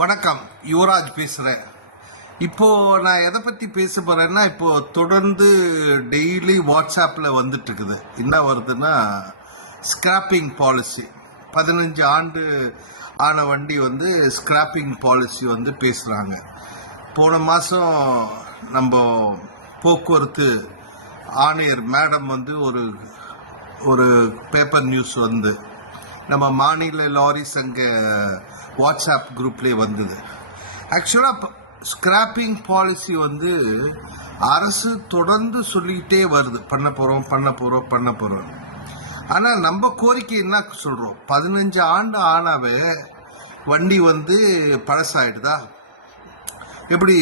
வணக்கம், யுவராஜ் பேசுகிறேன். இப்போது நான் எதை பற்றி பேச போகிறேன்னா, இப்போது தொடர்ந்து டெய்லி வாட்ஸ்அப்பில் வந்துட்டு இருக்குது. என்ன வருதுன்னா, ஸ்கிராப்பிங் பாலிசி 15 ஆண்டு ஆன வண்டி ஸ்கிராப்பிங் பாலிசி பேசுகிறாங்க. போன மாதம் நம்ம போக்குவரத்து ஆணையர் மேடம் ஒரு ஒரு பேப்பர் நியூஸ் நம்ம மாநில லாரி சங்க வாட்ஸ்அப் குரூப்லேயே வந்தது. ஆக்சுவலாக ஸ்கிராப்பிங் பாலிசி அரசு தொடர்ந்து சொல்லிக்கிட்டே வருது, பண்ண போகிறோம். ஆனால் நம்ம கோரிக்கை என்ன சொல்கிறோம், 15 ஆண்டு ஆனாவே வண்டி பழசாயிடுதா? எப்படி?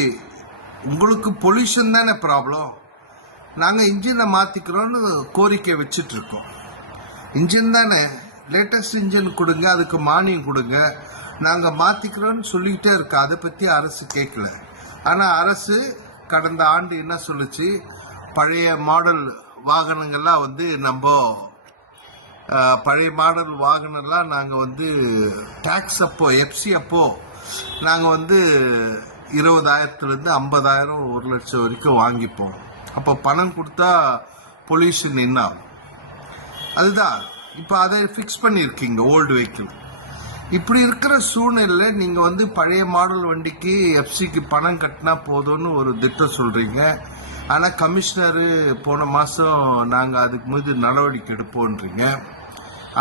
உங்களுக்கு பொல்யூஷன் தானே ப்ராப்ளம். நாங்கள் இன்ஜினை மாற்றிக்கிறோன்னு கோரிக்கை வச்சிட்ருக்கோம். இன்ஜின் தானே, லேட்டஸ்ட் இன்ஜின் கொடுங்க, அதுக்கு மானியம் கொடுங்க, நாங்கள் மாற்றிக்கிறோன்னு சொல்லிக்கிட்டே இருக்கோம். அதை பற்றி அரசு கேட்கல. ஆனால் அரசு கடந்த ஆண்டு என்ன சொல்லுச்சு, பழைய மாடல் வாகனங்கள்லாம் நம்ம பழைய மாடல் வாகனம்லாம் நாங்கள் டேக்ஸ் அப்போ எஃப்சி அப்போ நாங்கள் 20,000 50,000 1 லட்சம் வரைக்கும் வாங்கிப்போம். அப்போ பணம் கொடுத்தா பொல்யூஷன் என்ன ஆகும்? அதுதான் இப்போ அதை ஃபிக்ஸ் பண்ணியிருக்கீங்க ஓல்டு வெஹிக்கிள். இப்படி இருக்கிற சூழ்நிலையில் நீங்கள் பழைய மாடல் வண்டிக்கு எஃப்சிக்கு பணம் கட்டினா போதும்னு ஒரு திட்டம் சொல்கிறீங்க. ஆனால் கமிஷனரு போன மாதம் நாங்கள் அதுக்கு மீது நடவடிக்கை எடுப்போன்றீங்க.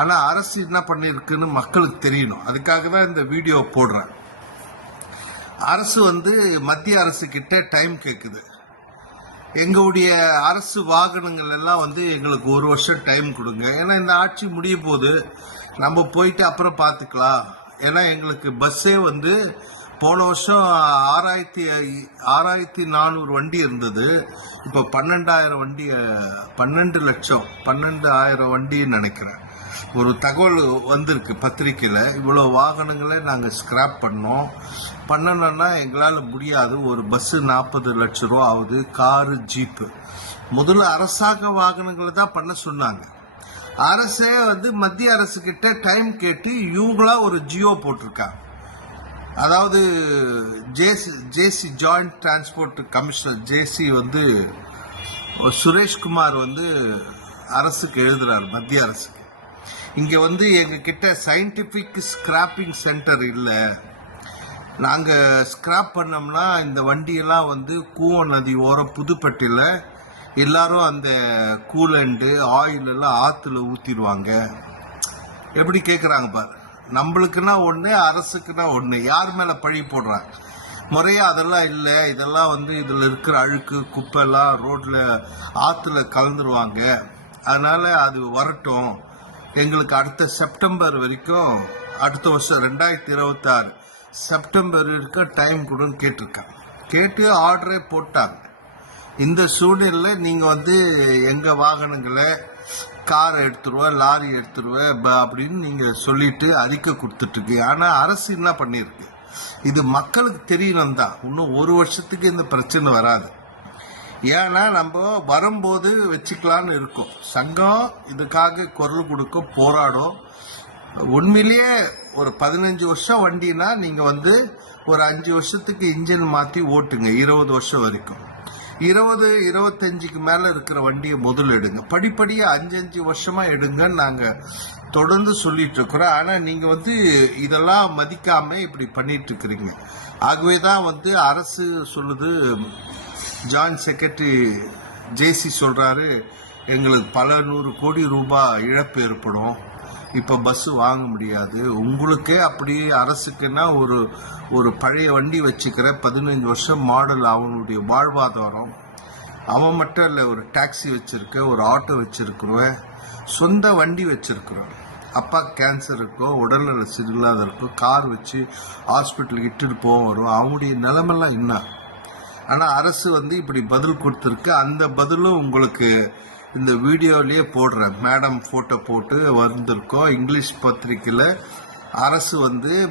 ஆனால் அரசு என்ன பண்ணியிருக்குன்னு மக்களுக்கு தெரியணும். அதுக்காக தான் இந்த வீடியோ போடுறேன். அரசு மத்திய அரசு கிட்ட டைம் கேட்குது. எங்களுடைய அரசு வாகனங்கள் எல்லாம் எங்களுக்கு 1 வருஷம் டைம் கொடுங்க. ஏன்னா இந்த ஆட்சி முடிய போது நம்ம போயிட்டு அப்புறம் பார்த்துக்கலாம். ஏன்னா எங்களுக்கு பஸ்ஸே போன வருஷம் 6,400 வண்டி இருந்தது. இப்போ 12,000 வண்டி, 12 லட்சம் 12,000 வண்டின்னு நினைக்கிறேன். ஒரு தகவல் வந்திருக்கு பத்திரிக்கையில். இவ்வளோ வாகனங்களை நாங்கள் ஸ்கிராப் பண்ணணும்னா எங்களால் முடியாது. ஒரு பஸ்ஸு 40 லட்சம் ரூபா ஆகுது, காரு ஜீப்பு. முதல்ல அரசாங்க வாகனங்களை தான் பண்ண சொன்னாங்க. அரசே மத்திய அரசு கிட்ட டைம் கேட்டு இவங்களா ஒரு ஜியோ போட்டிருக்காங்க. அதாவது ஜேசி ஜாயிண்ட் டிரான்ஸ்போர்ட் கமிஷனர் ஜேசி சுரேஷ்குமார் அரசுக்கு எழுதுறாரு, மத்திய அரசுக்கு. இங்க எங்க கிட்ட சயின்டிபிக் ஸ்கிராப்பிங் சென்டர் இல்லை. நாங்க ஸ்கிராப் பண்ணோம்னா இந்த வண்டியெல்லாம் கூவம் நதி ஓரம் புதுப்பட்டியில் எல்லாரும் அந்த கூலண்டு ஆயில் எல்லாம் ஆற்றுல ஊற்றிடுவாங்க. எப்படி கேட்குறாங்க பாரு. நம்மளுக்குன்னா ஒன்று, அரசுக்குன்னா ஒன்று. யார் மேலே பழி போடுறாங்க? முறையாக அதெல்லாம் இல்லை. இதெல்லாம் இதில் இருக்கிற அழுக்கு குப்பைலாம் ரோட்டில் ஆற்றுல கலந்துருவாங்க. அதனால் அது வரட்டும், எங்களுக்கு அடுத்த செப்டம்பர் வரைக்கும், அடுத்த வருஷம் 2026 செப்டம்பர் வரைக்கும் டைம் கொடுன்னு கேட்டிருக்காங்க. கேட்டு ஆர்டரே போட்டாங்க. இந்த சூழ்நிலையில் நீங்கள் எங்கள் வாகனங்களை கார் எடுத்துருவேன், லாரி எடுத்துருவேன் அப்படின்னு நீங்கள் சொல்லிட்டு அறிக்கை கொடுத்துட்ருக்கு. ஆனால் அரசு என்ன பண்ணியிருக்கு, இது மக்களுக்கு தெரியணும் தான். இன்னும் 1 வருஷத்துக்கு இந்த பிரச்சனை வராது. ஏன்னா நம்ம வரும்போது வச்சுக்கலான்னு இருக்கும். சங்கம் இதுக்காக குரல் கொடுக்க போராடும். உண்மையிலேயே ஒரு 15 வருஷம் வண்டினா நீங்கள் ஒரு 5 வருஷத்துக்கு இன்ஜின் மாற்றி ஓட்டுங்க, 20 வருஷம் வரைக்கும். 20-25க்கு மேலே இருக்கிற வண்டியை முதல் எடுங்க. படிப்படியாக 5 வருஷமாக எடுங்கன்னு நாங்கள் தொடர்ந்து சொல்லிட்டு இருக்கிறோம். ஆனால் நீங்கள் இதெல்லாம் மதிக்காமல் இப்படி பண்ணிட்டு இருக்கிறீங்க. ஆகவே தான் அரசு சொல்லுது, ஜாயிண்ட் செக்ரட்டரி ஜேசி சொல்கிறாரு, எங்களுக்கு பல 100 கோடி ரூபாய் இழப்பு ஏற்படும், இப்போ பஸ்ஸு வாங்க முடியாது. உங்களுக்கே அப்படியே அரசுக்குன்னா ஒரு பழைய வண்டி வச்சுக்கிற 15 வருஷம் மாடல் அவனுடைய வாழ்வாதாரம். அவன் மட்டும் இல்லை, ஒரு டாக்ஸி வச்சுருக்க, ஒரு ஆட்டோ வச்சுருக்குருவேன், சொந்த வண்டி வச்சுருக்குறோம். அப்பா கேன்சர் இருக்கோ, உடல்நல சரியில்லாத இருக்கோ, கார் வச்சு ஹாஸ்பிட்டலுக்கு இட்டுட்டு போக வரும். அவங்களுடைய நிலைமெல்லாம் என்ன? ஆனால் அரசு இப்படி பதில் கொடுத்துருக்கு. அந்த பதிலும் உங்களுக்கு இந்த வீடியோலேயே போடுறேன். மேடம் ஃபோட்டோ போட்டு வந்திருக்கோம். இங்கிலீஷ் பத்திரிக்கையில் அரசு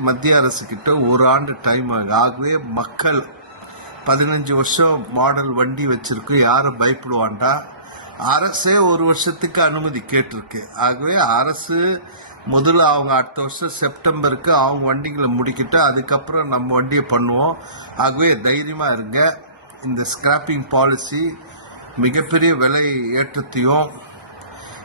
மத்திய அரசு கிட்ட 1 ஆண்டு டைம் ஆகுது. ஆகவே மக்கள் 15 வருஷம் மாடல் வண்டி வச்சிருக்கு, யாரும் பயப்படுவாண்டா. அரசே 1 வருஷத்துக்கு அனுமதி கேட்டிருக்கு. ஆகவே அரசு முதல்ல அவங்க அடுத்த வருஷம் செப்டம்பருக்கு அவங்க வண்டிகளை முடிக்கிட்டு அதுக்கப்புறம் நம்ம வண்டியை பண்ணுவோம். ஆகவே தைரியமாக இருங்க. இந்த ஸ்கிராப்பிங் பாலிசி மிகப்பெரிய விலை ஏற்றத்தையும்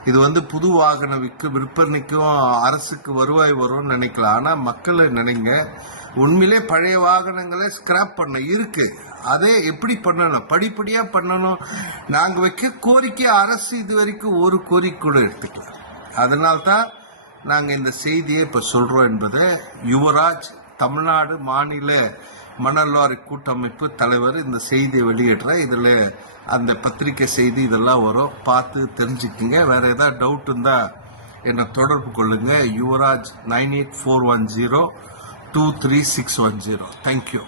இது வந்து புது வாகன விற்பனைக்கும் அரசுக்கு வருவாய் வரும்னு நினைக்கலாம். ஆனால் மக்களை நினைங்க, உண்மையிலே பழைய வாகனங்களை ஸ்கிராப் பண்ண இருக்கு. அதே எப்படி பண்ணணும், படிப்படியாக பண்ணணும். நாங்கள் வைக்க கோரிக்கை அரசு இது வரைக்கும் ஒரு கோரிக்கை கூட எடுத்துக்கல. அதனால்தான் நாங்கள் இந்த செய்தியை இப்போ சொல்கிறோம் என்பதை யுவராஜ் தமிழ்நாடு மாநில மணல் லாரி கூட்டமைப்பு தலைவர் இந்த செய்தியை வெளியிடுற. இதில் அந்த பத்திரிகை செய்தி இதெல்லாம் வரும், பார்த்து தெரிஞ்சுக்குங்க. வேற ஏதாவது டவுட் இருந்தால் என்னை தொடர்பு கொள்ளுங்க. யுவராஜ் 98410 23610. தேங்க்யூ.